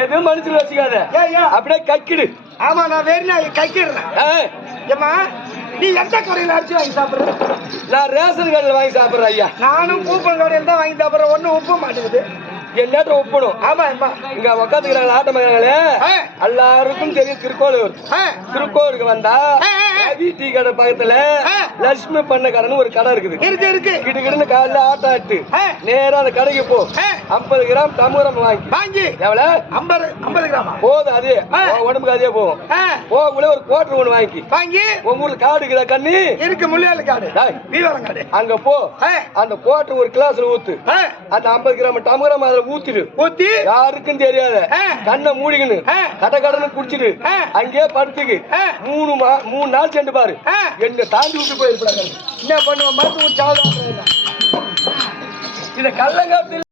எதுவும் மனுஷன் வச்சுக்காத, அப்படியே கக்கிடு. ஆமா, நான் வேறு கக்கிடுறேன். ஏமா, நீ எந்த கடையில் அரிசி வாங்கி சாப்பிடுற? நான் ரேஷன் கடையில் வாங்கி சாப்பிடுறேன் ஐயா. நானும் கூப்பன் கடையில் தான் வாங்கி சாப்பிடுறேன். ஒன்னும் உப்பு மாட்டேங்குது. என்னட்ட ஒப்பணும். ஆமா, இங்க உக்காந்துக்கிறாங்க ஆட்டமாங்களே, எல்லாருக்கும் தெரியும் திருக்கோளூர். திருக்கோளுக்கு வந்தா டீ கடை பக்கத்துல லட்சுமி பண்ண கடைன்னு ஒரு கடை இருக்குது. கிடுகிடுன்னு காலைல ஆட்டம் ஆட்டு நேரா அந்த கடைக்கு போ. 50 கிராம் தமுரம் வாங்கி எவ்வளவு? 50 கிராம் போதும். அதே உடம்புக்கு அதே போகும். போகக்குள்ள ஒரு கோட்டர் ஒண்ணு வாங்கி உங்க ஊர்ல காடு இருக்குதா? கண்ணி இருக்கு, முள்ளியாளு காடு, வீவரம் காடு. அங்க போ, அந்த கோட்டர் ஒரு கிளாஸ்ல ஊத்து. அந்த 50 கிராம் தமுரம் ஊத்தி யாருக்கும் தெரியாத கண்ணை மூடிக்கணும், கடன்னு குடிச்சிட்டு அங்கே படுத்துக்கு 3 நாள் சென்று பாரு. என்ன தாண்டி விட்டு போயிருப்பாங்க. என்ன பண்ணுவோம்? மருந்து இத கள்ளங்காத்து